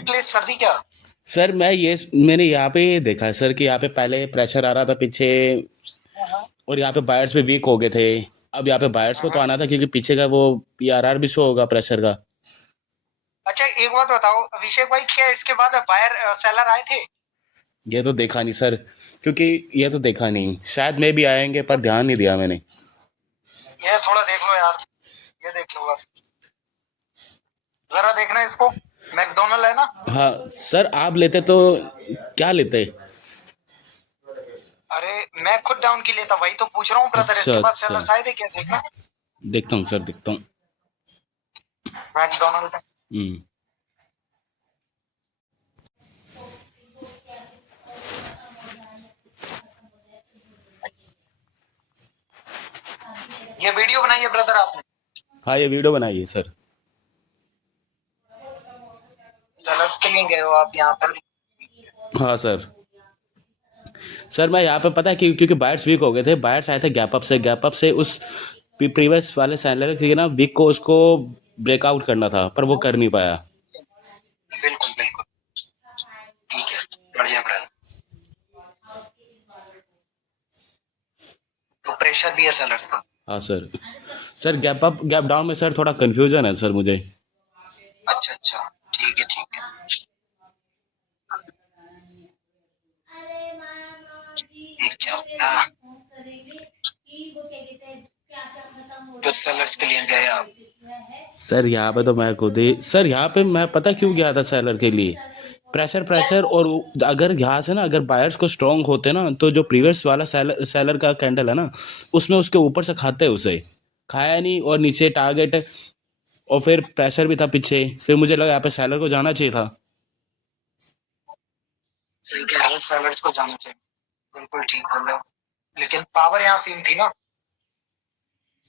Direct place कर दी क्या? Sir मैंने यहाँ पे ये देखा है सर कि यहाँ पे पहले प्रेशर आ रहा था पीछे, हाँ और यहाँ पे बायर्स भी वीक हो गए थे। अब यहाँ पे बायर्स को तो हाँ। आना था क्योंकि पीछे का वो पीआरआर भी शो होगा प्रेशर का। अच्छा एक बात बताओ अभिषेक भाई, क्या इसके बाद बायर सेलर आए थे? ये तो देखा नहीं सर, क्योंकि ये तो देखा नहीं, शायद मैं भी आएंगे पर ध्यान नहीं दिया मैंने। ये थोड़ा देख लो यार, ये देख लो बस, जरा देखना इसको। मैकडोनल्ड है ना? हाँ सर, आप लेते तो क्या लेते? अरे मैं खुद डाउन की लेता, वही तो पूछ रहा हूँ ब्रदर, अच्छा इसके बाद अच्छा, सेलर आए थे क्या, देखना। देखता हूँ सर, देखता हूँ। मैकडोनल्ड। हम्म। ये वीडियो बनाई है ब्रदर आपने? हाँ, ये वीडियो बनाइए सर। सेलर्स के लिए गए हो आप यहाँ पर? हाँ सर। सर मैं यहाँ पे पता है क्योंकि बायर्स वीक हो गए थे, बायर्स आए थे गैप अप से उस प्रीवियस वाले सैलर के ना वीक को उसको ब्रेकआउट करना था, पर वो कर नहीं पाया। बिल्कुल बिल्कुल। ठीक है, बढ़िया ब्रदर। तो प्रेशर भी है सेलर्स का? हाँ sir. Sir gap up gap down में सर थोड़ा कंफ्यूजन है सर मुझे। अच्छा अच्छा, ठीक है ठीक है। ये क्या होता है? फिर सेलर्स के लिए गए आप? सर यहाँ पे तो मैं खुद ही सर, यहाँ पे मैं पता क्यों गया था सेलर के लिए, प्रेशर प्रेशर, और अगर यहाँ से ना अगर बायर्स को स्ट्रांग होते ना तो जो प्रीवियस वाला सेलर सेलर का कैंडल है ना, उसमें उसके ऊपर से खाते उसे, खाया नहीं, और नीचे टारगेट, और फिर प्रेशर भी था पीछे, फिर मुझे लगा यहाँ पे सेलर को जाना चाहिए था। सही कह रहे हो, सेलर्स को जाना चाहिए। बिल्कुल ठीक बोल रहे हो, लेकिन पावर यहाँ सेम थी ना?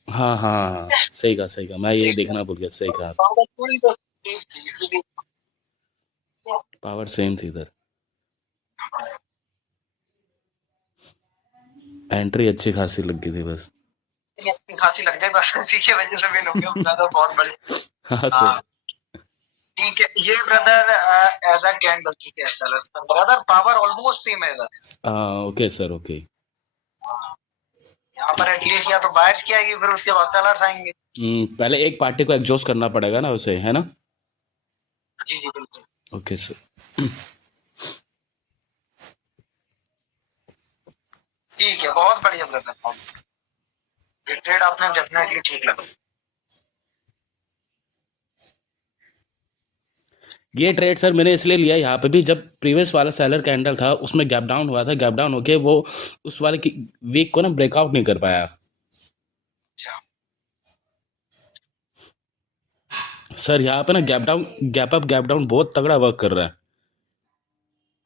हाँ हाँ हाँ, सही कहा, मैं ये देखना भूल गया, सही कहा। पावर पूरी तो सेम थी, इसीलिए। पावर सेम थी इधर। एंट्री अच्छी खासी लग गई थी बस। इतनी खांसी लग गई बस, इसी की वजह से विन हो गया ज्यादा, बहुत बड़ी। हाँ सर। हाँ ठीक है, ये ब्रदर एज अ कैंडल ठीक है, सेलर्स का ब्रदर पावर ऑलमोस्ट सेम है इधर। हाँ ओके सर, ओके। यहाँ पर एटलीस्ट या तो बायर्स की आएगी, फिर उसके बाद सेलर्स आएंगे। पहले एक पार्टी को एग्जॉस्ट करना पड़ेगा ना उसे, है ना? जी जी बिल्कुल। Okay sir. ठीक है, बहुत बढ़िया ब्रदर, ये ट्रेड आपने डेफिनेटली ठीक लगा। ये ट्रेड सर मैंने इसलिए लिया यहाँ पे भी, जब प्रीवियस वाला सेलर कैंडल था उसमें गैप डाउन हुआ था, गैप डाउन होके वो उस वाले की वीक को ना ब्रेकआउट नहीं कर पाया। अच्छा सर यहाँ पे ना गैप डाउन बहुत तगड़ा वर्क कर रहा है।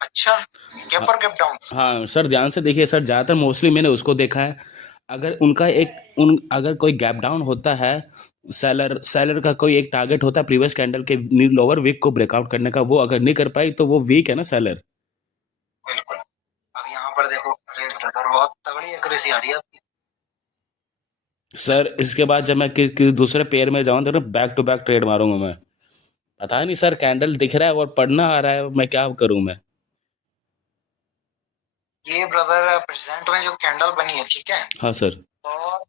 अच्छा, हाँ, गैप और गैप डाउन। हाँ सर, ध्यान से देखिए सर, ज़्यादातर मोस्टली मैंने उसको देखा है। अगर उनका एक उन अगर कोई गैप डाउन होता है, सेलर सेलर का कोई एक टारगेट होता है प्रीवियस कैंडल के लोअर वीक को ब्रेकआउट करने का, वो अगर नहीं कर पाई तो वो वीक है ना सेलर। बिल्कुल। अब यहाँ पर देखो, अरे ब्रदर बहुत तगड़ी एक्यूरेसी आ रही है आपकी। सर इसके बाद जब मैं किसी दूसरे पेयर में जाऊं तो ना बैक टू बैक ट्रेड मारूंगा मैं। पता नहीं सर, कैंडल दिख रहा है और पढ़ना आ रहा है, मैं क्या करूं मैं। ये ब्रदर प्रेजेंट में जो कैंडल बनी है, ठीक है, हाँ सर। और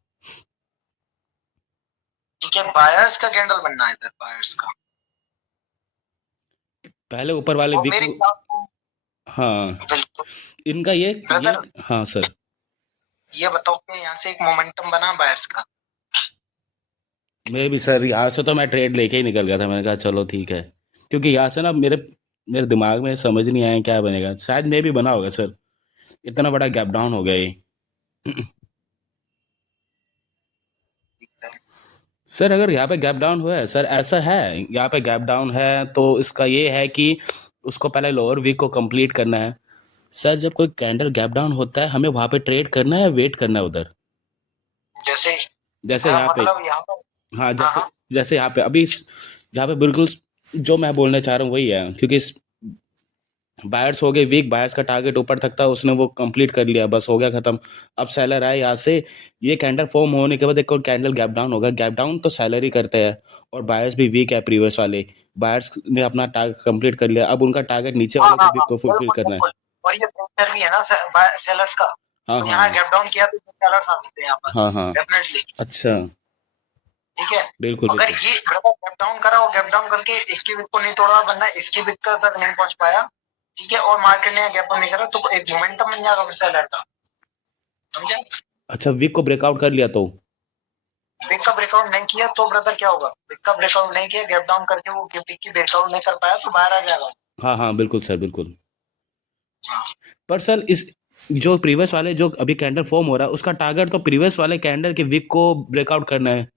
ठीक है, बायर्स का कैंडल बनना है इधर, बायर्स का। पहले ऊपर वाले और वीक मेरे को। ख्याल से हाँ, बिल्कुल। इनका ये ब्रदर हाँ सर। ये बताओ कि यहाँ से एक मोमेंटम बना बायर्स का? मैं भी सर यहाँ से तो मैं ट्रेड लेके ही निकल गया था, मैंने कहा चलो ठीक है, क्योंकि यहाँ से ना मेरे मेरे दिमाग में समझ नहीं आया क्या बनेगा, शायद मैं भी बना होगा सर, इतना बड़ा गैप डाउन हो गया ये। सर अगर यहाँ पे गैप डाउन हुआ है सर, ऐसा है यहाँ पे गैप डाउन है तो इसका ये है कि उसको पहले लोअर वीक को कंप्लीट करना है। सर जब कोई कैंडल गैप डाउन होता है, हमें वहां पे ट्रेड करना है, वेट करना है उधर, जैसे जैसे यहाँ पे। मतलब यहाँ पर। हाँ, हाँ जैसे हाँ। जैसे यहाँ पे अभी यहाँ पे बिल्कुल जो मैं बोलना चाह रहा हूँ वही है, क्योंकि बायर्स हो गए वीक, बायर्स का टारगेट ऊपर तक था, उसने वो कंप्लीट कर लिया, बस हो गया खत्म। अब सेलर आए यहाँ से, ये कैंडल फॉर्म होने के बाद एक और कैंडल गैप डाउन होगा, गैप डाउन तो सेलर ही करते हैं, और बायर्स भी वीक है प्रीवियस वाले, बायर्स ने अपना टारगेट कंप्लीट कर लिया, अब उनका टारगेट नीचे हाँ वाले हाँ के विक हाँ, को फुलफिल बिल्कुल करना है। बिल्कुल। और ये प्रेशर भी है ना सेलर्स का, हाँ तो हाँ यहाँ गैप डाउन किया तो सेलर्स आ सकते हैं यहाँ पर, हाँ हाँ। डेफिनेटली। अच्छा, ठीक है, बिल्कुल अगर बिल्कुल। ये ब्रदर गैप डाउन करा, वो गैप डाउन करके इसकी विक को नहीं तोड़ा, वरना इसकी विक तक नहीं पहुंच पाया, ठीक है, और मार्केट ने गैप डाउन नहीं करा, तो एक मोमेंटम बन जाएगा फिर सेलर का, समझे। अच्छा, विक को ब्रेकआउट कर लिया तो? विक का ब्रेकआउट नहीं किया तो ब्रदर क्या होगा, विक का ब्रेकआउट नहीं किया, गैप डाउन करके वो विक की ब्रेकआउट नहीं कर पाया, तो बाहर आ जाएगा। हाँ हाँ, बिल्कुल सर, बिल्कुल। हाँ। पर सर इस जो प्रीवियस वाले जो अभी कैंडल फॉर्म हो रहा है, उसका टारगेट तो प्रीवियस वाले कैंडल के विक को ब्रेकआउट करना है।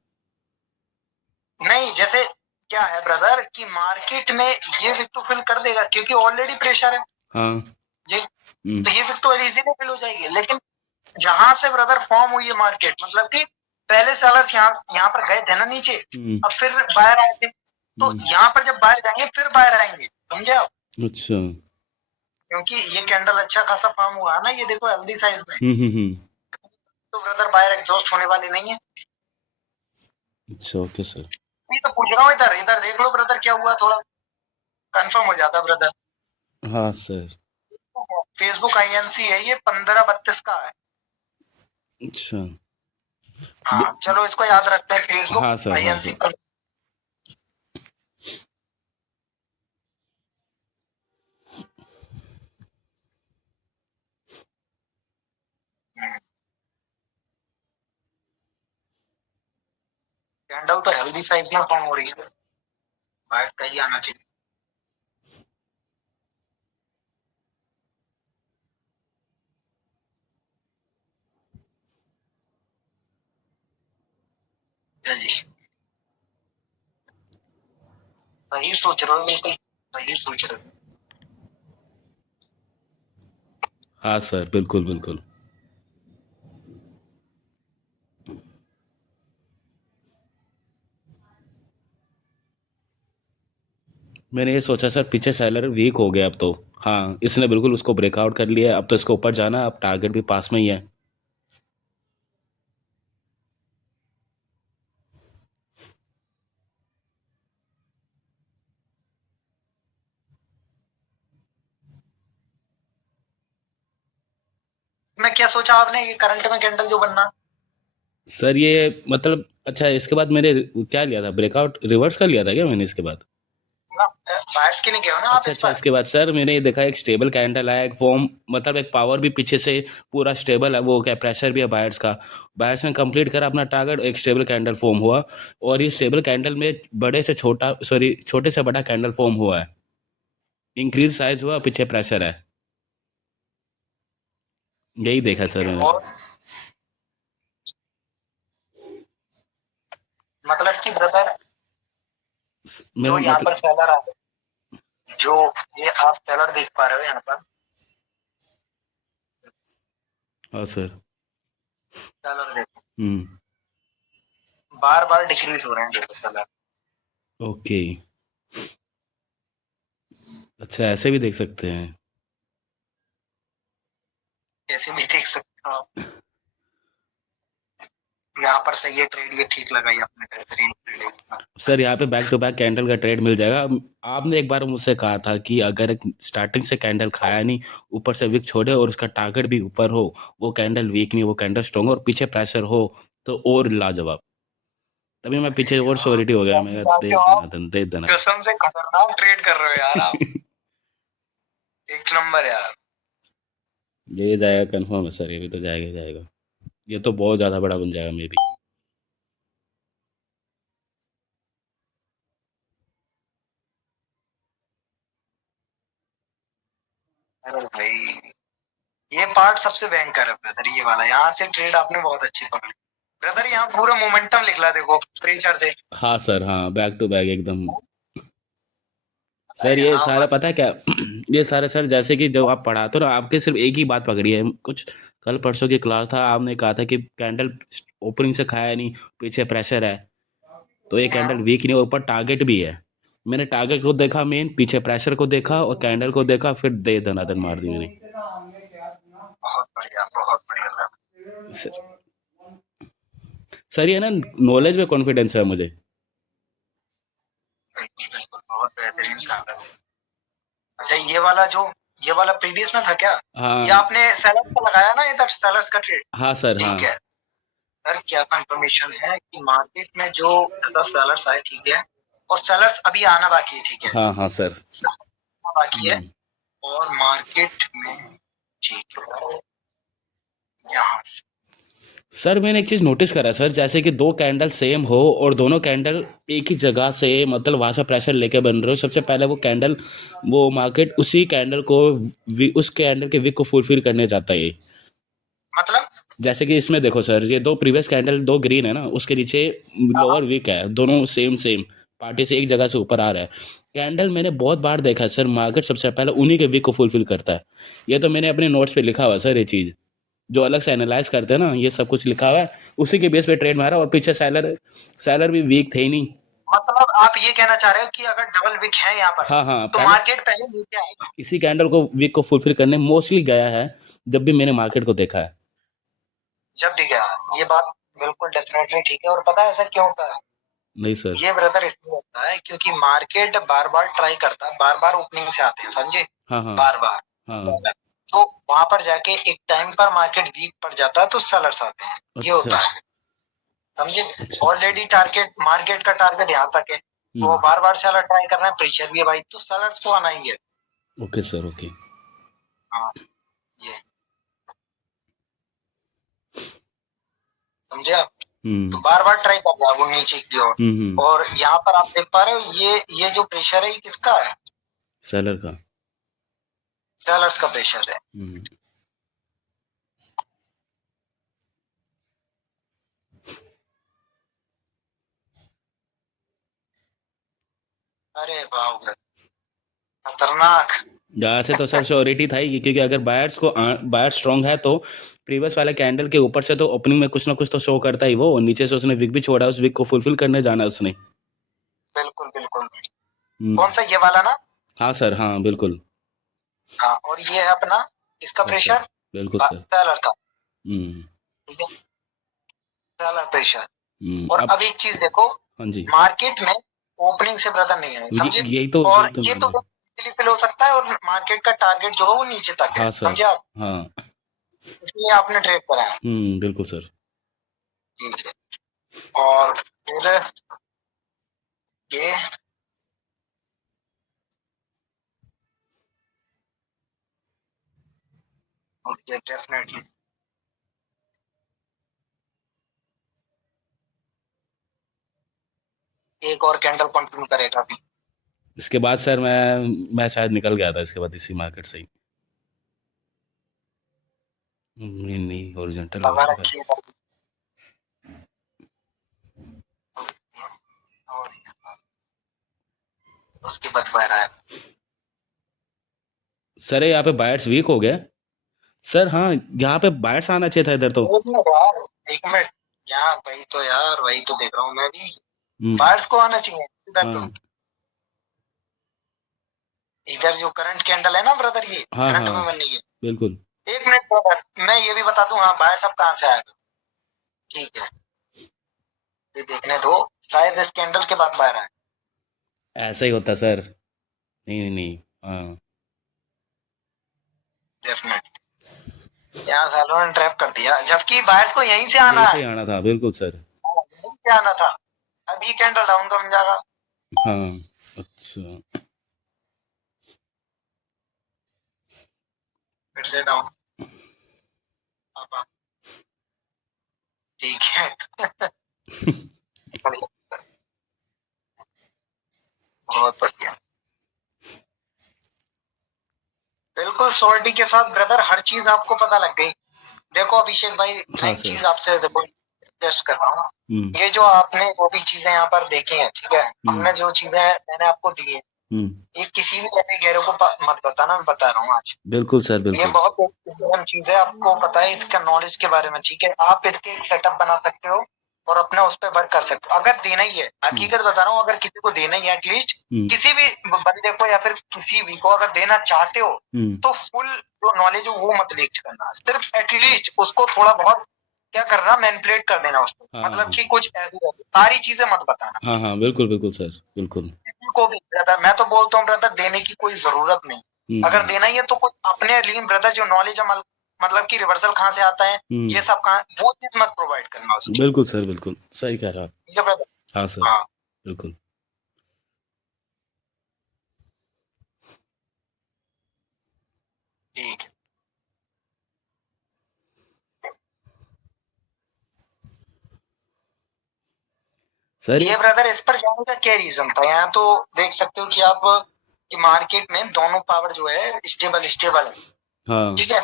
नहीं, जैसे क्या है ब्रदर कि मार्केट में ये विक तो फिल कर देगा, क्योंकि ऑलरेडी प्रेशर है हाँ। ये, हम्म तो ये विक तो इजीली फिल हो जाएगी। लेकिन जहां से ब्रदर फॉर्म हुई है मार्केट, मतलब कि पहले सेलर्स यहाँ यहाँ पर गए थे ना नीचे, हम्म अब फिर बाहर आए थे, तो हम्म। यहाँ पर जब बाहर जाएंगे फिर बाहर आएंगे, समझे आप। अच्छा। क्योंकि ये कैंडल अच्छा खासा फॉर्म हुआ है ना, ये देखो हेल्दी साइज में, हम्म। तो ब्रदर बाहर एग्जॉस्ट होने वाली नहीं है। अच्छा, ओके सर। मैं तो पूछ रहा हूँ, इधर इधर देख लो ब्रदर क्या हुआ, थोड़ा कंफर्म हो जाता ब्रदर। हाँ सर। फेसबुक आईएनसी है ये, 1532 का है। अच्छा। हाँ चलो इसको याद रखते हैं, फेसबुक हाँ सर, हाँ आईएनसी। सर। कैंडल तो हेल्दी साइज में फॉर्म हो रही है, बाहर का ही आना चाहिए। क्या जी, सही सोच रहे हो, बिल्कुल सही सोच रहे हो। हाँ सर, बिल्कुल बिल्कुल। मैंने ये सोचा सर, पीछे सेलर वीक हो गया अब तो। हाँ, इसने बिल्कुल उसको ब्रेकआउट कर लिया, अब तो इसको ऊपर जाना है, अब टारगेट भी पास में ही है। मैं क्या सोचा आपने, ये करंट में कैंडल जो बनना सर ये मतलब, अच्छा इसके बाद मैंने क्या लिया था, ब्रेकआउट रिवर्स कर लिया था क्या मैंने इसके बाद? ना, बायर्स की नहीं कहो ना आप अच्छा इस अच्छा, पर। इसके बाद सर मैंने ये देखा, एक स्टेबल कैंडल आया, एक फॉर्म, मतलब एक पावर भी पीछे से पूरा स्टेबल है, वो क्या प्रेशर भी है बायर्स का। बायर्स ने कंप्लीट करा अपना टारगेट, एक स्टेबल कैंडल फॉर्म हुआ। और ये स्टेबल कैंडल में बड़े से छोटा, सॉरी छोटे से बड़ा कैंडल फॉर्म हुआ है, इंक्रीज साइज हुआ, पीछे प्रेशर है। यही देखा सर मैंने। और मतलब कि ब्रदर, जो मेरा यहाँ मतलब। पर सेलर आ, जो ये आप सेलर देख पा रहे हो यहाँ पर, हाँ सर। सेलर देखो हम्म। बार बार डिक्रीज हो रहे हैं, देखो सेलर ओके। अच्छा, ऐसे भी देख सकते हैं। कैसे भी देख सकते हो आप। यहाँ पर सही है ट्रेड, ये ठीक लगाई आपने, बेहतरीन ट्रेड है। सर यहाँ पे बैक टू बैक कैंडल का ट्रेड मिल जाएगा। आपने एक बार मुझसे कहा था कि अगर स्टार्टिंग से कैंडल खाया नहीं, ऊपर से विक छोड़े और उसका टारगेट भी ऊपर हो, वो कैंडल वीक नहीं, वो कैंडल स्ट्रॉन्ग हो और पीछे प्रेशर हो, तो और लाजवाब। तभी मैं पीछे और श्योरिटी हो गया, मैं दे देना दे दे देना। कसम से खतरनाक ट्रेड कर रहे हो यार आप, एक नंबर यार। ये जाएगा कंफर्म है सर, ये भी तो जाएगा ही जाएगा। ये तो बहुत ज़्यादा बड़ा बन जाएगा मे बी। अरे भाई, ये पार्ट सबसे भयंकर है ब्रदर, ये वाला, यहाँ से ट्रेड आपने बहुत अच्छी पकड़ी ब्रदर। यहाँ पूरा मोमेंटम लिखला देखो प्रीचर से। हाँ सर, हाँ, बैक टू बैक एकदम। सर ये यहाँ सारा पर पता है क्या, ये सारा सर जैसे कि जब आप पढ़ाते हो ना, आपके सिर्फ एक ही बात पकड़ी है कुछ। कल परसों की क्लास था, आपने कहा था कि कैंडल ओपनिंग से खाया नहीं, पीछे प्रेशर है, तो ये कैंडल वीक नहीं और ऊपर टारगेट भी है। मैंने टारगेट को देखा मेन, पीछे प्रेशर को देखा और कैंडल को देखा, फिर दे दनादन मार दी मैंने। बहुत बढ़िया सर। सर, सर ये ना नॉलेज में कॉन्फिडेंस है मुझे। बिल्कुल बिल्कुल, बहुत जो ये वाला प्रीवियस में था क्या? हाँ या आपने सेलर्स का लगाया ना इधर, सेलर्स का ट्रेड? हाँ सर हाँ ठीक है सर, क्या कंफर्मेशन है कि मार्केट में जो ऐसा सेलर्स आए, ठीक है, और सेलर्स अभी आना बाकी है, ठीक है, हाँ हाँ सर आना बाकी है, और मार्केट में ठीक है यहाँ से सर मैंने एक चीज नोटिस करा सर, जैसे कि दो कैंडल सेम हो और दोनों कैंडल एक ही जगह से मतलब वहां से प्रेशर लेके बन रहे हो, सबसे पहले वो कैंडल वो मार्केट उसी कैंडल को उस कैंडल के विक को फुलफिल करने जाता है। मतलब जैसे कि इसमें देखो सर, ये दो प्रीवियस कैंडल दो ग्रीन है ना, उसके नीचे लोअर वीक है, दोनों सेम सेम पार्टी से एक जगह से ऊपर आ रहा है कैंडल। मैंने बहुत बार देखा है सर, मार्केट सबसे पहले उन्हीं के वीक को फुलफिल करता है। ये तो मैंने अपने नोट्स पे लिखा हुआ है सर, ये चीज़ जो अलग से एनालाइज करते हैं ना, ये सब कुछ लिखा हुआ है, उसी के बेस पे ट्रेड मारा। और पीछे सेलर सेलर भी वीक थे ही नहीं। मतलब आप ये कहना चाह रहे हो कि अगर डबल विक है यहाँ पर हाँ हाँ, तो पहले मार्केट पहले नीचे आएगा? इसी कैंडल को वीक को फुलफिल करने मोस्टली गया है जब भी मैंने मार्केट को देखा है। जब भी गया, ये बात बिल्कुल डेफिनेटली ठीक है। और पता है ऐसा क्यों होता है? नहीं सर। ये ब्रदर इसलिए होता है क्योंकि मार्केट बार बार ट्राई करता है, बार बार ओपनिंग से आते हैं, समझे, हाँ हाँ बार बार। हाँ। तो वहां पर जाके एक टाइम पर मार्केट वीक पड़ जाता है तो सेलर्स आते हैं, ये अच्छा होता है, समझे। अच्छा। ऑलरेडी टारगेट, मार्केट का टारगेट यहाँ तक है, तो वो बार बार सेलर ट्राई कर रहे हैं, प्रेशर भी है भाई, तो सेलर्स को आना ही है। Okay sir okay. हाँ, ये समझे आप? तो बार बार ट्राई कर रहा है वो नीचे की ओर। और यहाँ पर आप देख पा रहे हो, ये जो प्रेशर है ये किसका है? सेलर का। सेलर्स का प्रेशर है। अरे बाप रे, खतरनाक। यहाँ से तो सर श्योरिटी था ही, क्योंकि अगर बायर स्ट्रांग है तो प्रीवियस वाले कैंडल के ऊपर से तो ओपनिंग में कुछ ना कुछ तो शो करता ही वो, और नीचे से उसने विक भी छोड़ा, उस विक को फुलफिल करने जाना है उसने। बिल्कुल बिल्कुल। कौन सा, ये वाला ना? हाँ सर हाँ बिल्कुल। हाँ, और ये है अपना इसका हाँ सर प्रेशर, बिल्कुल सर। सेलर का, हम्म ठीक है, सेलर प्रेशर। और अब अब एक चीज देखो, हाँ जी, मार्केट में ओपनिंग से ब्रदर नहीं है, समझे। और यही तो ये तो मैंने। फिल हो सकता है, और मार्केट का टारगेट जो है वो नीचे तक है, हाँ सर समझे आप, हाँ। इसलिए आपने ट्रेड करा है। बिल्कुल सर। ठीक है, और फिर ये ओके, डेफिनेटली एक और कैंडल कंटिन्यू करेगा अभी। इसके बाद सर मैं शायद निकल गया था इसके बाद इसी मार्केट से ही। नहीं नहीं, हॉरिजॉन्टल लगा लगाया था। रखिएगा। और उसके बाद बाहर आया। सर यहाँ पे बायर्स वीक हो गया सर। हाँ यहाँ पे बायर्स आना चाहिए था इधर तो। एक मिनट यार, एक मिनट, यहाँ वही तो यार, वही तो देख रहा हूँ मैं भी, हम्म बायर्स को आना चाहिए इधर तो। हाँ इधर जो करंट कैंडल है ना ब्रदर, ये हाँ करंट में हाँ बननी है। बिल्कुल। एक मिनट ब्रदर, मैं ये भी बता दूं, हाँ बायर्स अब कहाँ से आएगा, ठीक है, ये देखने दो, शायद इस कैंडल के बाद बाहर आए। ऐसा ही होता सर। नहीं नहीं नहीं, हाँ डेफिनेट यहाँ सालों ने ट्रैप कर दिया, जबकि बायर्स को यहीं से आना यही से है, ही आना था बिल्कुल सर। यहीं से आना था। अब ये कैंडल डाउन का बन जाएगा, हाँ अच्छा। फिर से डाउन, अब ठीक है। बहुत बढ़िया, बिल्कुल श्योरिटी के साथ ब्रदर, हर चीज आपको पता लग गई। देखो अभिषेक भाई, हाँ एक सर। चीज आपसे देखो रिक्वेस्ट कर रहा हूँ, हम्म ये जो आपने वो भी चीजें यहाँ पर देखी हैं, ठीक है, हमने जो चीजें मैंने आपको दी है, ये किसी भी ऐसे गहरे को मत बताना, मैं बता रहा हूँ आज। बिल्कुल सर ये बिल्कुल। बहुत इम्पोर्टेंट चीज है, आपको पता है इसका नॉलेज के बारे में, ठीक है, आप इसके एक सेटअप बना सकते हो और अपना उस पर वर्क कर सकते हो। अगर देना ही है, हकीकत बता रहा हूँ, अगर किसी को देना ही है एटलीस्ट, किसी भी बंदे को या फिर किसी भी को अगर देना चाहते हो, तो फुल जो नॉलेज है वो मत लीक करना, सिर्फ एटलीस्ट उसको थोड़ा बहुत क्या करना, मैनिपुलेट कर देना उसको, मतलब कि कुछ ऐसी सारी चीजें मत बताना। हाँ हाँ बिल्कुल बिल्कुल सर बिल्कुल। किसी को भी ब्रदर, मैं तो बोलता हूँ ब्रदर, देने की कोई जरूरत नहीं, अगर देना ही है तो कुछ अपने लीन ब्रदर जो नॉलेज है मतलब कि रिवर्सल कहाँ से आता है, ये सब कहाँ, वो चीज मत प्रोवाइड करना उसकी। बिल्कुल सर, बिल्कुल सही कह रहा आप। ठीक है ब्रदर। हाँ सर, हाँ बिल्कुल। ठीक है। सर ये ब्रदर इस पर जाने का क्या रीजन था? यहाँ तो देख सकते हो कि आप कि मार्केट में दोनों पावर जो है स्टेबल स्टेबल है। हाँ ठीक है।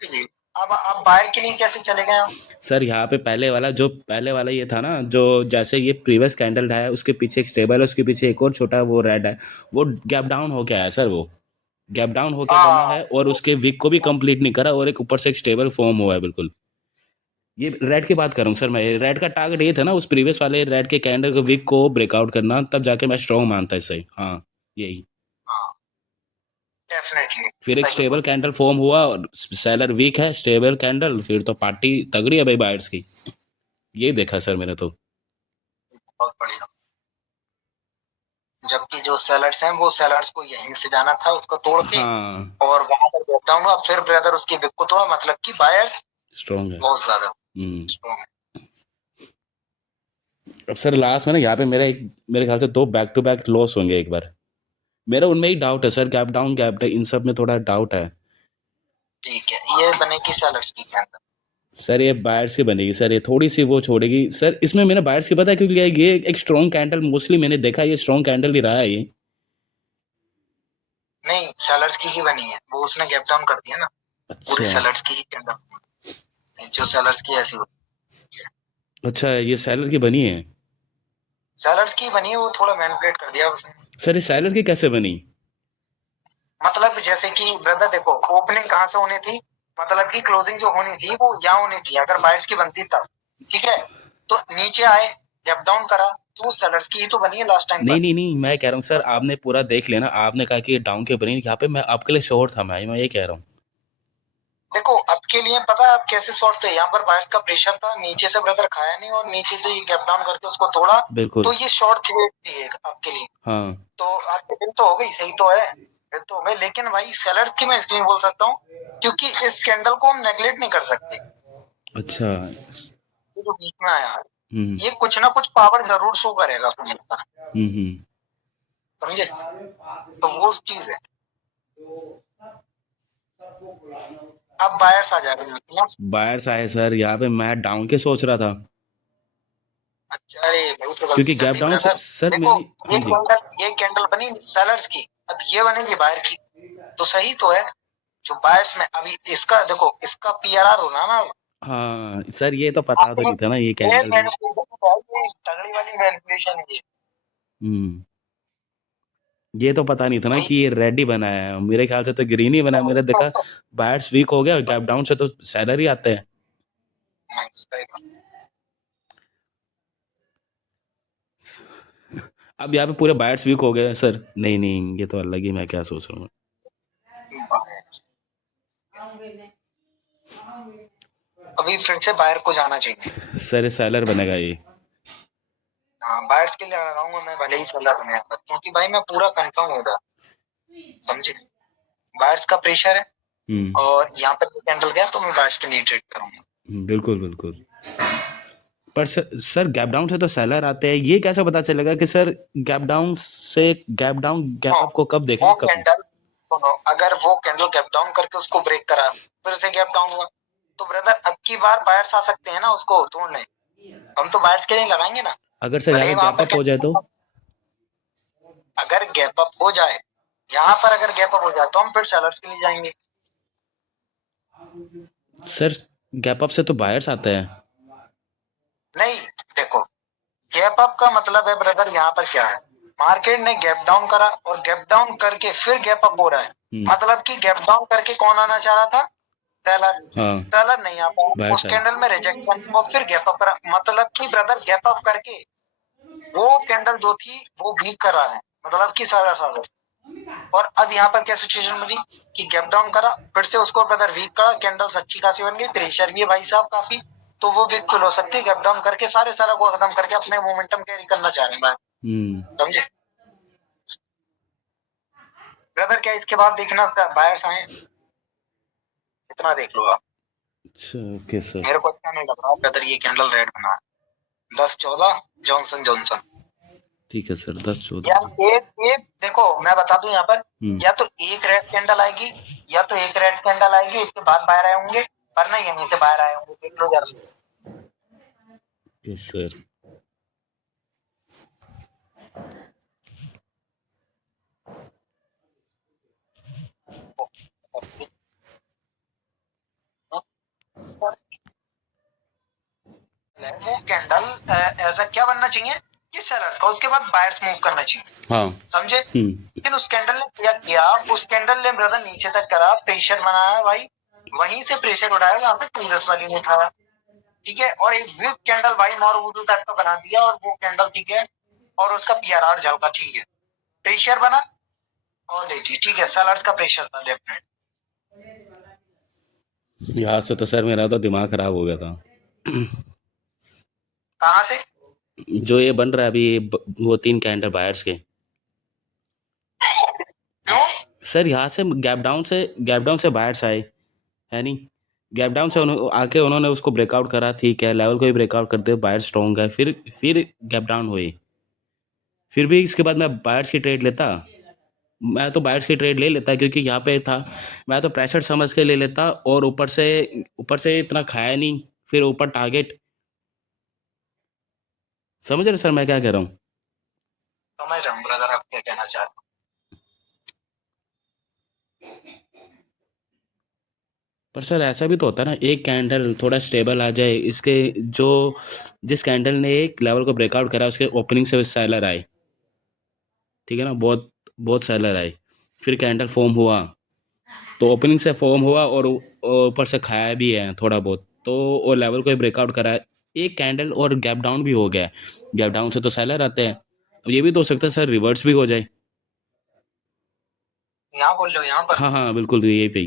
जी। अब आप बाहर के लिए कैसे चले गए आप? सर, यहाँ पे पहले वाला ये था ना, जो जैसे ये प्रीवियस कैंडल है, उसके पीछे एक स्टेबल है, उसके पीछे एक और छोटा वो रेड है, वो गैप डाउन हो गया है सर, वो गैप डाउन होके बना हाँ है और उसके विक को भी कंप्लीट नहीं करा, और एक ऊपर से एक स्टेबल फॉर्म हुआ है बिल्कुल। ये रेड की बात कर रहा हूँ सर मैं, रेड का टारगेट ये था ना, उस प्रीवियस वाले रेड के कैंडल के विक को ब्रेकआउट करना, तब जाके मैं स्ट्रॉन्ग मानता इसे। हाँ, यही। हाँ डेफिनेटली फिर एक सही बोल। स्टेबल कैंडल फॉर्म हुआ और सेलर वीक है, स्टेबल कैंडल, फिर तो पार्टी तगड़ी है भाई बायर्स की। ये देखा सर मैंने तो। बहुत बढ़िया। जबकि जो सेलर्स हैं वो सेलर्स को यहीं से जाना था उसको तोड़ के, हाँ, और वहां पर ब्रेक डाउन हुआ, फिर ब्रदर उसकी विक को तोड़ा, मतलब कि बायर्स स्ट्रॉन्ग है। बहुत ज्यादा हम्म। strong है। अब सर लास्ट में ना यहाँ पे मेरे ख्याल से दो बैक टू बैक लॉस होंगे एक बार। मेरा उनमें ही डाउट है सर, गैप डाउन इन सब में थोड़ा डाउट है। ठीक है, ये बनेगी सेलर्स की कैंडल। सर ये बायर्स की बनेगी सर, ये थोड़ी सी वो छोड़ेगी सर, इसमें मैंने बायर्स की पता है क्योंकि ये एक स्ट्रॉन्ग कैंडल मोस्टली मैंने देखा, ये स्ट्रॉन्ग कैंडल ही रहा है ये। नहीं, सेलर्स की ही बनी है, वो उसने गैप डाउन कर दिया ना, पूरी अच्छा। सेलर्स की ही कैंडल, जो सेलर्स की ऐसी होती है। अच्छा, ये सैलर की बनी है। सेलर्स की बनी है, वो थोड़ा मैनिपुलेट कर दिया उसने। सर ये सैलर की कैसे बनी? मतलब जैसे कि ब्रदर देखो, ओपनिंग कहाँ से होनी थी, मतलब कि क्लोजिंग जो होनी थी वो यहाँ होनी थी अगर बायर्स की बनती तब। ठीक है, तो नीचे आए, गैप डाउन करा, तो सेलर्स की ही तो बनी है लास्ट टाइम नहीं पर। नहीं नहीं, मैं कह रहा हूँ सर, आपने पूरा देख लेना, आपने कहा कि ये डाउन के बनी, यहाँ पे मैं आपके लिए श्योर था, मैं ये कह रहा हूँ। देखो अब के लिए पता है आप कैसे शॉर्ट थे, यहाँ पर बायर्स का प्रेशर था, नीचे से ब्रदर खाया नहीं और नीचे से ये गैप डाउन करके उसको तोड़ा, बिल्कुल। तो ये शॉर्ट थी एक आपके लिए। हाँ। तो आपकी बिल तो हो गई, सही तो है, बिल तो हो गई, लेकिन भाई सेलर की मैं इसलिए बोल सकता हूँ क्योंकि इस कैंडल को हम नेगलेक्ट नहीं कर सकते। अच्छा। ये जो बीच में आया, हम्म ये कुछ ना कुछ पावर जरूर शो करेगा तुम्हें पर, हम्म। समझे? तो वो चीज है। अब बायर्स आ जाएगा। बायर्स आए सर, यहाँ पे मैं डाउन के सोच रहा था, अच्छा, अरे बहुत तो क्योंकि गलती कर गैप दी डाउन ब्रदर। सर देखो, मेरी। हाँ जी। ये कैंडल बनी सेलर्स की, अब ये बनेगी बायर की, तो सही तो है। जो बायर्स में अभी इसका देखो, इसका पीआरआर होना ना, हाँ सर, ये तो पता तो आपने नहीं था ना ये ये कैंडल भी। मैनिपुलेशन, तगड़ी वाली मैनिपुलेशन है ये हम्म। ये तो पता नहीं था ना भाई। कि ये रेड ही बना है, मेरे ख्याल से तो ग्रीन ही बना है, मैंने देखा बायर्स वीक हो गया और गैप डाउन से तो सेलर ही आते हैं। अब यहाँ पे पूरे बायर्स वीक हो गए हैं सर, नहीं नहीं, ये तो अलग ही, मैं क्या सोच रहा हूँ। अभी फिर से बायर को जाना चाहिए। सर ये सेलर बनेगा ये। हाँ, बायर्स के लिए लगाऊंगा मैं, भले ही सेलर बने यहाँ पर, क्योंकि भाई मैं पूरा कंफर्म हूँ उधर, समझे? बायर्स का प्रेशर है, हम्म और यहाँ पर कैंडल गया तो मैं बायर्स के लिए ट्रेड करूंगा। बिल्कुल बिल्कुल। पर सर गैप डाउन से तो सेलर आते हैं, ये कैसे पता चलेगा कि सर गैप डाउन से गैप डाउन गैप हाँ, अप को कब वो देखेंगे, कब नहीं? कैंडल सुनो, अगर वो कैंडल गैप डाउन करके उसको ब्रेक करा, फिर से गैप डाउन हुआ, तो ब्रदर अब की बार बायर्स आ सकते हैं ना उसको तोड़ने, हम तो बायर्स के लिए लगाएंगे ना। अगर सर भले यहाँ ही पे वहां गैप पर अप हो जाए तो? अगर गैप अप हो जाए, यहाँ पर अगर गैप अप हो जाए तो हम फिर सेलर्स के लिए जाएंगे। सर गैप अप से तो बायर्स आते हैं। नहीं, देखो, गैप अप का मतलब है ब्रदर, यहाँ पर क्या है, मार्केट ने गैप डाउन करा और गैप डाउन करके फिर गैप अप हो रहा है, मतलब कि गैप डाउन करके कौन आना चाह रहा था? सेलर। हाँ, सेलर नहीं आ पाया, उस बायर्स आए। कैंडल में रिजेक्शन और फिर गैप अप करा, मतलब कि ब्रदर गैप अप करके वो कैंडल जो थी वो वीक करा रहे हैं, मतलब कि सेलर आ गए। और अब यहाँ पर क्या सिचुएशन बनी कि गैप डाउन करा, फिर से उसको ब्रदर वीक करा, कैंडल्स अच्छी खासी बन गई, प्रेशर भी है भाई साहब काफी, तो वो वीक फुल हो सकती है, गैप डाउन करके सारे सारा को खत्म करके अपने मोमेंटम कैरी करना चाह रहे हैं भाई, हम्म। समझे? ब्रदर क्या इसके बाद देखना बायर्स आए, इतना देख लो आप। अच्छा ओके सर। मेरे को अच्छा नहीं लग रहा ब्रदर ये कैंडल रेड बना, 10-14 जॉनसन जॉनसन। ठीक है सर, 10-14। यार एक एक देखो मैं बता दूं यहाँ पर, या तो एक रेड कैंडल आएगी, या तो एक रेड कैंडल आएगी उसके बाद बाहर आए होंगे, वरना यहीं से बाहर आए होंगे, देख लो जरा। Yes sir. वो कैंडल ऐसा क्या बनना चाहिए कि सेलर्स का, उसके बाद बायर्स मूव करना चाहिए, हाँ। समझे। लेकिन उस कैंडल ने क्या किया, उस कैंडल ने ब्रदर नीचे तक करा, प्रेशर बनाया भाई, वहीं से प्रेशर उठाया जहाँ पे प्रीवियस वाली ने उठाया, ठीक है। और एक वीक कैंडल भाई मॉर टाइप का बना दिया, और वो कैंडल ठीक है, और उसका पीआरआर झलका, ठीक है, प्रेशर बना और लीजिए, ठीक है, सेलर्स का प्रेशर था डेफिनेट। यहाँ से तो सर मेरा तो दिमाग खराब हो गया था। कहाँ से? जो ये बन रहा है अभी वो 3 कैंडल बायर्स के। क्यों? सर यहाँ से गैप डाउन से बायर्स आए, है नहीं। गैप डाउन से आके उन्होंने उसको ब्रेकआउट करा, ठीक है, लेवल को भी ब्रेकआउट करते बायर स्ट्रॉन्ग है, फिर गैप डाउन हुए। फिर भी इसके बाद मैं बायर्स की ट्रेड लेता, मैं तो बायर्स की ट्रेड ले लेता क्योंकि यहाँ पे था, मैं तो प्रेशर समझ के ले लेता, और ऊपर से इतना खाया नहीं, फिर ऊपर टारगेट। समझ रहे सर मैं क्या कह रहा हूँ? समझ रहा हूँ ब्रदर आप क्या कहना चाहते हैं। पर सर ऐसा भी तो होता है ना, एक कैंडल थोड़ा स्टेबल आ जाए, इसके जो जिस कैंडल ने एक लेवल को ब्रेकआउट करा उसके ओपनिंग से सेलर आए, ठीक है ना, बहुत बहुत सेलर आए, फिर कैंडल फॉर्म हुआ, तो ओपनिंग से फॉर्म हुआ और ऊपर से खाया भी है थोड़ा बहुत, तो वो लेवल को ही ब्रेकआउट करा है, एक कैंडल और गैप डाउन भी हो गया। गैप डाउन से तो सेलर आते हैं, अब ये भी तो हो सकता है सर रिवर्स भी हो जाए। यहाँ बोल रहे हो यहाँ पर? हाँ हाँ बिल्कुल यही पे ही।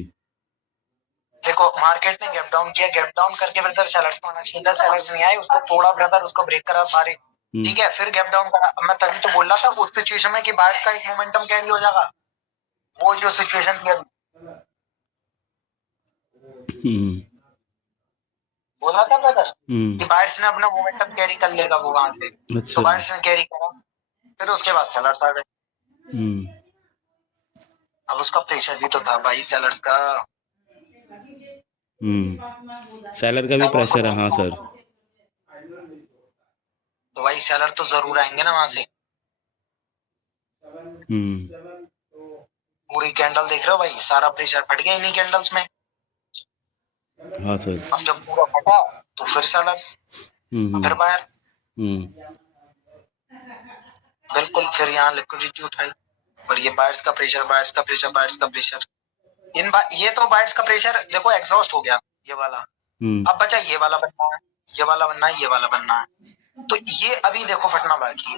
देखो मार्केट ने गैप डाउन किया, गैप डाउन करके ब्रदर सेलर्स को आना चाहिए था, सेलर्स नहीं आए, उसको तोड़ा ब्रदर, उसको ब्रेक करा बारे, ठीक है, फिर गैप डाउन करा। मैं तभी तो बोल रहा था उस सिचुएशन में कि बायर्स का एक मोमेंटम कैरी हो जाएगा, वो जो सिचुएशन थी अभी हम्म बोला था ब्रदर हम्म कि बायर्स ने अपना मोमेंटम कैरी कर लेगा वो वहां से, तो अच्छा। बायर्स ने कैरी करा, फिर उसके बाद सेलर्स आ गए। हम्म अब उसका प्रेशर भी तो था भाई सेलर्स का, सेलर का भी तब प्रेशर है, हाँ उसको, सर। तो भाई सेलर तो जरूर आएंगे ना वहां से। हम्म पूरी कैंडल देख रहे हो भाई, सारा प्रेशर फट गया इन्हीं कैंडल्स में। हाँ सर। अब जब पूरा फटा तो फिर सेलर्स, फिर बायर, हम्म बिल्कुल, फिर यहाँ लिक्विडिटी उठाई, और ये बायर्स का प्रेशर, बायर्स का प्रेशर, बायर्स का प्रेशर, ये तो बायर्स का प्रेशर देखो एग्जॉस्ट हो गया ये वाला, अब बचा ये वाला बनना है, ये वाला बनना है, ये वाला बनना है, तो ये अभी देखो फटना बाकी है,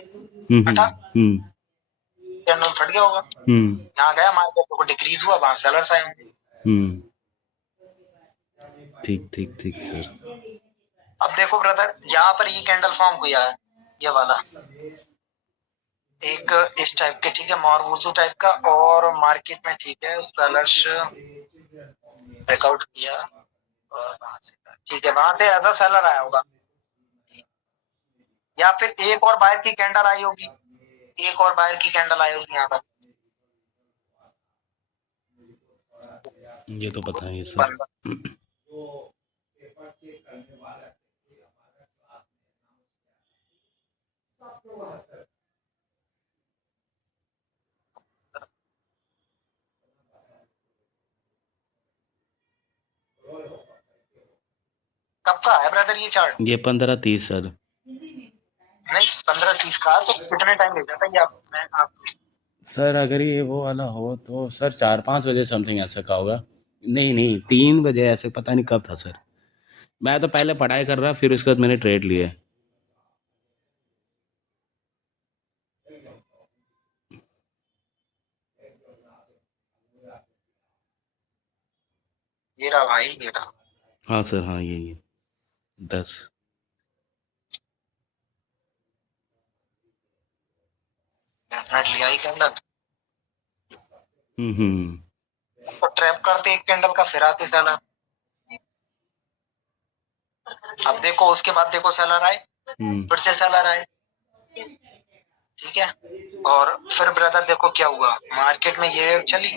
फटा, कैंडल फट गया होगा, यहाँ गया मार्केट को डिक्रीज हुआ, वहां सेलर्स आए होंगे। ठीक ठीक ठीक सर। अब देखो ब्रदर यहाँ पर ये कैंडल फॉर्म किया है, ये वाला एक इस टाइप के, ठीक है, मॉरवुजू टाइप का, और मार्केट में ठीक है सेलर्स ब्रेकआउट किया, और वहां से, ठीक है, वहां से ऐसा सेलर आया होगा, या फिर एक और बायर की कैंडल आई होगी, एक और बायर की कैंडल आई होगी यहाँ पर, ये तो पता नहीं सर। कब का है ब्रदर ये चार्ट? ये 15-30 सर। नहीं 15-30 का, तो कितने टाइम ले जाता है ये आप? सर अगर ये वो वाला हो तो सर 4-5 बजे समथिंग ऐसा का होगा। नहीं नहीं 3 बजे ऐसे, पता नहीं कब था सर। मैं तो पहले पढ़ाई कर रहा, फिर उसके बाद मैंने ट्रेड लिए। ये रहा भाई, ये रहा, हाँ सर, हाँ यही है 10। डेफिनेटली आई कैंडल, हम्म तो ट्रैप करते एक कैंडल का, फिर आते सेलर। अब देखो उसके बाद देखो सेलर आए, हम्म फिर से सेलर आए, ठीक है। और फिर ब्रदर देखो क्या हुआ, मार्केट में ये वेव चली,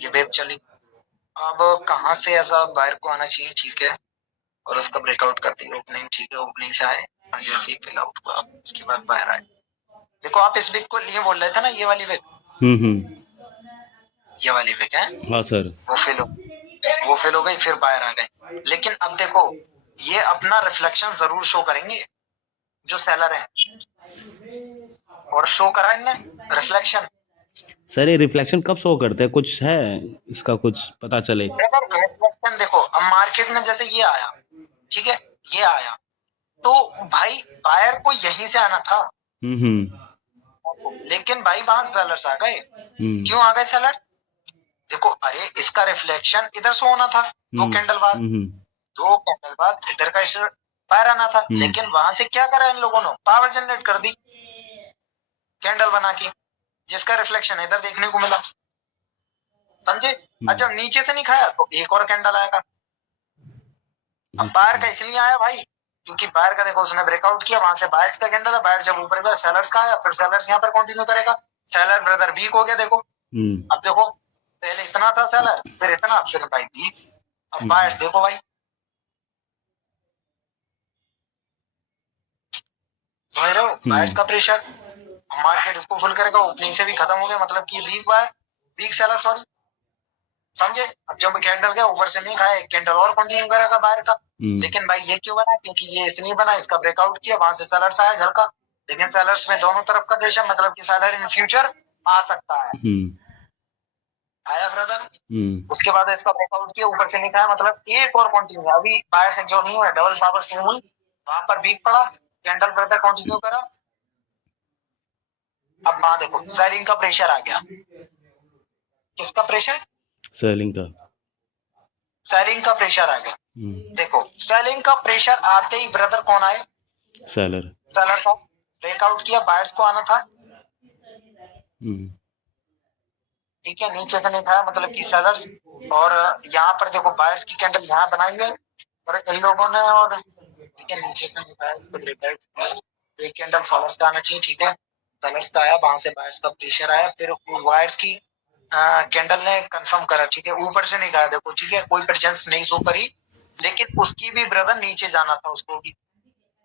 ये वेव चली। अब कहाँ से ऐसा बाहर को आना चाहिए, ठीक है, और उसका ब्रेकआउट कर दी ओपनिंग, ठीक है, ओपनिंग से आए और जैसे ही फिल आउट हुआ उसके बाद बाहर आए। देखो आप इस विक को लिए बोल रहे थे ना, ये वाली विक, हम्म। ये वाली विक है, हाँ सर। वो फेल हो गई, फिर बाहर आ गए। लेकिन अब देखो ये अपना रिफ्लेक्शन जरूर शो करेंगे जो सेलर है, और शो करा इनने रिफ्लेक्शन। सर ये रिफ्लेक्शन कब शो करते हैं, कुछ है इसका, कुछ पता चले? रिफ्लेक्शन देखो, अब मार्केट में जैसे ये आया, ठीक है, ये आया, तो भाई बायर को यहीं से आना था, हम्म लेकिन भाई वहां सेलर्स आ गए। क्यों आ गए सेलर्स? देखो अरे इसका रिफ्लेक्शन इधर से होना था, दो कैंडल बाद, दो कैंडल बाद इधर का बाहर आना था, लेकिन वहां से क्या करा इन लोगों ने, पावर जनरेट कर दी कैंडल बना के, जिसका रिफ्लेक्शन इधर देखने को मिला, समझे। और जब नीचे से नहीं खाया तो एक और कैंडल आएगा। अब बाहर का इसलिए आया भाई, क्योंकि बाहर का देखो उसने ब्रेकआउट किया, वहां से बायर्स का कैंडल है, बाहर जब ऊपर गया सेलर्स का आया, फिर सेलर्स यहाँ पर कंटिन्यू करेगा। सेलर ब्रदर वीक हो गया देखो, अब देखो पहले इतना था सेलर, फिर इतना, फिर भाई वीक। अब बायर्स देखो भाई, समझ रहे हो, बायर्स का प्रेशर, मार्केट इसको फुल करेगा, ओपनिंग से भी खत्म हो गया, मतलब कि weak buyer, weak seller sorry, समझे। अब जब कैंडल गया ऊपर से नहीं खाया, एक कैंडल और कंटिन्यू करेगा बाहर का। लेकिन भाई ये क्यों बना, क्योंकि ये इसलिए बना, इसका ब्रेकआउट किया, वहां से सेलर्स आया झलका, लेकिन सेलर्स में दोनों तरफ का प्रेशर, मतलब कि सेलर इन फ्यूचर आ सकता है, आया ब्रदर। उसके बाद इसका ब्रेकआउट किया, ऊपर से नहीं खाया, मतलब एक और कंटिन्यू, अभी बायर से जो नहीं हुआ, डबल पावर स्विंग हुई, वहां पर वीक पड़ा, कैंडल ब्रदर कंटिन्यू करा। अब वहां देखो सेलिंग का प्रेशर आ गया, किसका प्रेशर, सेलिंग का। सेलिंग का प्रेशर आ गया। देखो सेलिंग का प्रेशर आते ही ब्रदर कौन आए, सेलर। सेलर साहब, ब्रेकआउट किया, बायर्स को आना था, ठीक है, नीचे से नहीं खाया, मतलब कि सेलर्स। और यहाँ पर देखो बायर्स की कैंडल यहाँ बनाएंगे, और इन लोगों ने, और ठीक है नीचे से नहीं खाया, इसको ब्रेकआउट किया, तो एक कैंडल सेलर्स का आना चाहिए, ठीक है, सेलर्स का आया, वहां से बायर्स का प्रेशर आया, फिर वायर्स की कैंडल ने कंफर्म करा, ठीक है, ऊपर से नहीं खाया देखो, ठीक है, कोई प्रेजेंस नहीं शो करी, लेकिन उसकी भी ब्रदर नीचे जाना था उसको भी,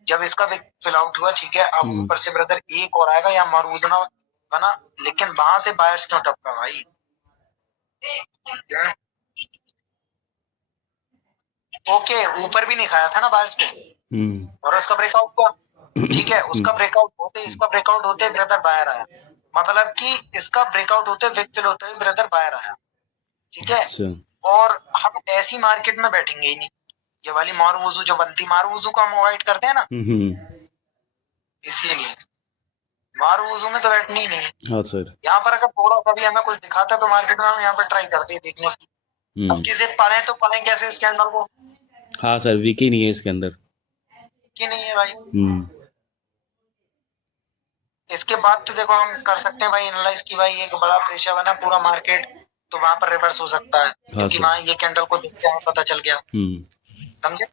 जब इसका भी फिल आउट हुआ, ठीक है। अब ऊपर से ब्रदर एक और आएगा या मरूजना बना, लेकिन वहां से बायर्स क्यों टपका भाई, ओके, ऊपर भी नहीं खाया था ना बायर्स को, और उसका ब्रेकआउट हुआ, ठीक है, उसका ब्रेकआउट होते, इसका ब्रेकआउट होते ब्रदर बाहर आया, मतलब कि इसका ब्रेकआउट होते विक फिल होते हुए ब्रदर बाहर आया, ठीक है। और हम ऐसी मार्केट में बैठेंगे ही नहीं, ये वाली मारूवुजू जो बनती, मारूवुजू को हम अवॉइड करते हैं ना, इसीलिए मारूवुजू में तो बैठनी ही नहीं है। हाँ सर। यहाँ पर अगर थोड़ा सा भी हमें कुछ दिखाता है तो मार्केट में हम यहाँ पर ट्राई करते हैं देखने की। अब किसे पढ़े तो पढ़े कैसे इस कैंडल को, हाँ सर, वीक ही नहीं है इसके अंदर। कि नहीं है भाई। इसके बाद तो देखो हम कर सकते हैं भाई एनालाइज की, भाई एक बड़ा प्रेशर बना पूरा मार्केट, तो वहां पर रिवर्स हो सकता है, क्योंकि वहां ये कैंडल को देख के हमें पता चल गया, समझे।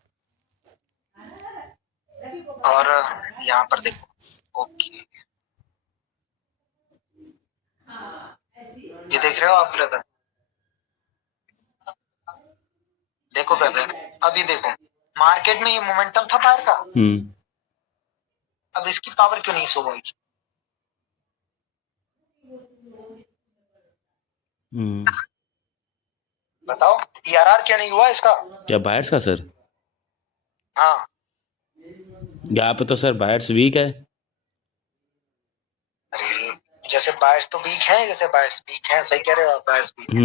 और यहाँ पर देखो, ओके, ये देख रहे हो आप ब्रदर, देखो ब्रदर, अभी देखो मार्केट में ये मोमेंटम था बाहर का, अब इसकी पावर क्यों नहीं शो हुई, बताओ, ईआरआर क्यों नहीं हुआ इसका, क्या बायर्स का सर? हाँ यहाँ पे तो सर बायर्स वीक है। अरे जैसे बायर्स तो वीक है, जैसे बायर्स वीक है, सही कह रहे हो आप, बायर्स वीक है,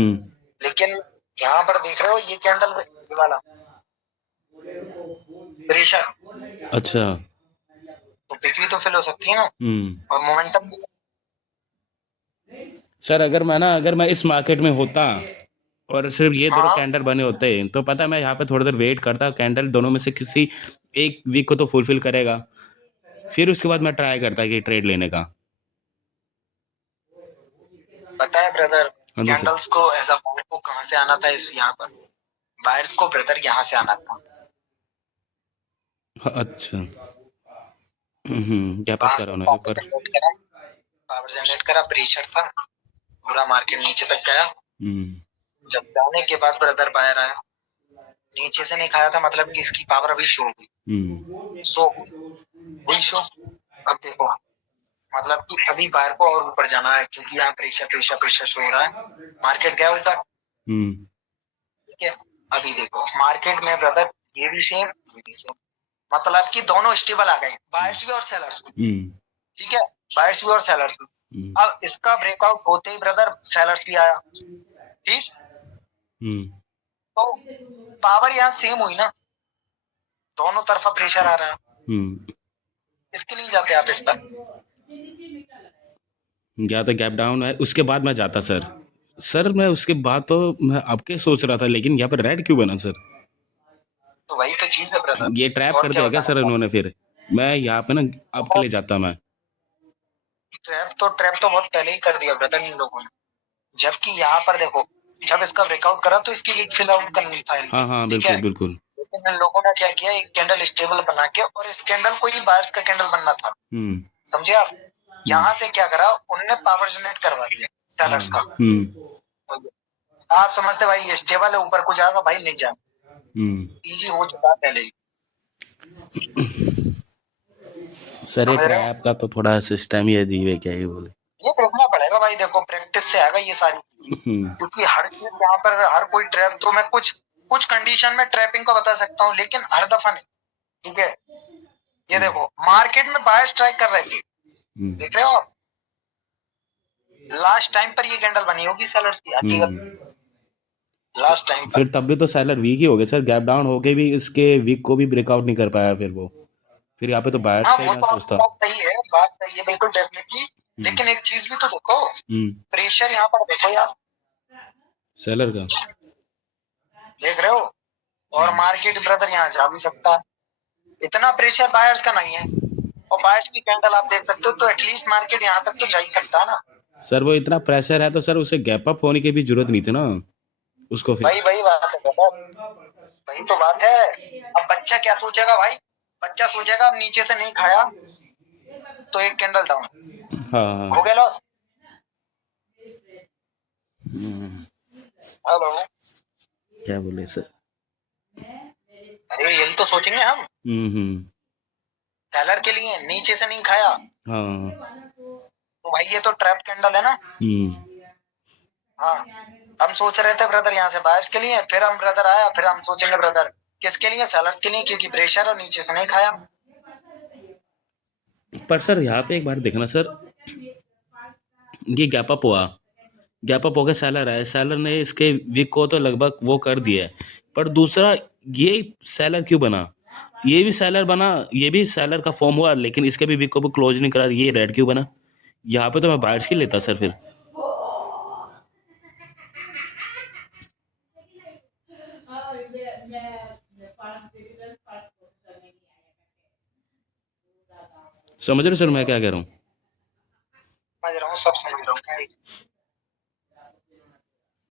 लेकिन यहाँ पर देख रहे हो ये कैंडल, ये वाला प्रेशर, अच्छा। तो पिक भी तो फिल हो सकती है ना, और मोमेंटम भी। सर अगर मैं इस मार्केट में होता और सिर्फ ये दोनों हाँ कैंडल बने होते तो पता है मैं यहाँ पे थोड़ी देर वेट करता, कैंडल दोनों में से किसी एक वीक को तो फुलफिल करेगा, फिर उसके बाद मैं ट्राई करता कि ट्रेड लेने का। पता है ब्रदर, हाँ जी सर। कैंडल्स को एज अ बायर को कहाँ से आना था इस यहाँ पर, बायर्स को ब्रदर यहाँ से आना था। हाँ, अच्छा। गैप अप वहां करा से उन्होंने पावर पर। जनरेट करा, पावर जनरेट करा, प्रेशर था, पूरा मार्केट नीचे तक गया। जब जाने के बाद ब्रदर बायर आया, नीचे से नहीं खाया था, मतलब कि इसकी पावर अभी शो हुई, शो हुई शो। अब देखो मतलब कि अभी बायर को और ऊपर जाना है, क्योंकि यहाँ प्रेशर प्रेशर प्रेशर शो हो रहा है, मार्केट गया ऊपर। ठीक है, अभी देखो मार्केट में ब्रदर ये भी सेम, ये भी सेम, मतलब कि दोनों स्टेबल आ गए, बायर्स भी और सेलर्स भी। ठीक है, बायर्स भी और सेलर्स भी। अब इसका ब्रेकआउट होते ही ब्रदर सेलर्स भी आया। ठीक, तो पावर यहाँ सेम हुई ना, दोनों तरफा प्रेशर आ रहा है, इसके लिए जाते आप इस पर। गया तो गैप डाउन है, उसके बाद मैं जाता सर। सर मैं उसके बाद तो मैं आपके सोच रहा था, लेकिन यहाँ पर रेड क्यों बना सर? तो वही तो चीज है ब्रदर, ये ट्रैप और कर क्या दिया क्या बताना सर इन्होंने? चाहते फिर मैं यहाँ पे ना आपके हो। लिए जाता मैं। ट्रैप तो बहुत पहले ही कर दिया ब्रदर इन लोगों ने, जबकि यहाँ पर देखो जब इसका ब्रेकआउट करा तो इसकी लीग फिल आउट करनी था इनकी। हाँ हाँ, ठीक है, बिल्कुल बिल्कुल। लेकिन इन लोगों ने क्या किया, एक कैंडल स्टेबल बना के, और इस कैंडल को ही बायर्स का कैंडल बनना था, समझे आप। यहाँ से क्या करा उनने, पावर जनरेट करवा दिया सेलर्स का। आप समझते भाई ये स्टेबल है, ऊपर को जाएगा भाई, नहीं जाएगा, इजी हो चुका है पहले ही। सर ये समझ रहे हो, ट्रैप का तो थोड़ा सिस्टम ही अजीब है, क्या ही बोले। ये देखना पड़ेगा भाई, देखो प्रैक्टिस से आएगा ये सारी, क्योंकि हर चीज यहाँ पर हर कोई ट्रैप, तो मैं कुछ कुछ कंडीशन में ट्रैपिंग का बता सकता हूँ, लेकिन हर दफा नहीं। ठीक है, ये देखो मार्केट में बायर्स स्ट्राइक कर रहे थे, देख रहे हो आप, लास्ट टाइम पर ये कैंडल बनी होगी सेलर्स की, हकीकत लास्ट टाइम पर। फिर तब भी तो सेलर वीक ही हो गए सर, गैप डाउन होके भी इसके वीक को भी ब्रेकआउट नहीं कर पाया फिर वो। फिर यहाँ पे तो बायर्स हाँ का ही वो मैं तो आपकी सोचता। बात सही है, बात सही है बिल्कुल डेफिनेटली, लेकिन एक चीज भी तो देखो, प्रेशर यहाँ पर देखो यार, सेलर का। देख रहे हो, और मार्केट ब्रदर यहाँ जा भी सकता है, इतना प्रेशर बायर्स का नहीं है, और बायर्स की कैंडल आप देख सकते हो, तो एटलीस्ट मार्केट यहाँ तक तो जा ही सकता है ना। सर वो इतना प्रेशर है तो सर उसे गैप अप होने की भी जरूरत नहीं थी ना उसको फिर। भाई वही बात है ब्रदर, वही तो बात है। अब बच्चा क्या सोचेगा भाई, बच्चा सोचेगा अब नीचे से नहीं खाया तो एक कैंडल डाउन हाँ हो गया, लॉस। हेलो, क्या बोले सर? अरे यही तो सोचेंगे हम, सेलर के लिए नीचे से नहीं खाया, हाँ। तो भाई ये तो ट्रैप कैंडल है ना। हाँ, हम सोच रहे थे ब्रदर यहाँ से बायर्स के लिए, फिर हम ब्रदर आया, फिर हम सोचेंगे ब्रदर किसके लिए, सेलर्स के लिए, क्योंकि प्रेशर और नीचे से नहीं खाया। पर सर यहाँ पे एक बार देखना सर, ये गैप अप हुआ, गैप अप हो गया, सेलर है, सेलर ने इसके वीक को तो लगभग वो कर दिया है, पर दूसरा ये सेलर क्यों बना? ये भी सेलर बना, ये भी सेलर का फॉर्म हुआ, लेकिन इसके भी वीक को भी क्लोज नहीं करा, ये रेड क्यों बना? यहाँ पे तो मैं बायर्स की लेता सर फिर। समझ रहे हो सर मैं क्या कह रहा हूँ? समझ रहा हूँ, सब समझ रहा हूँ।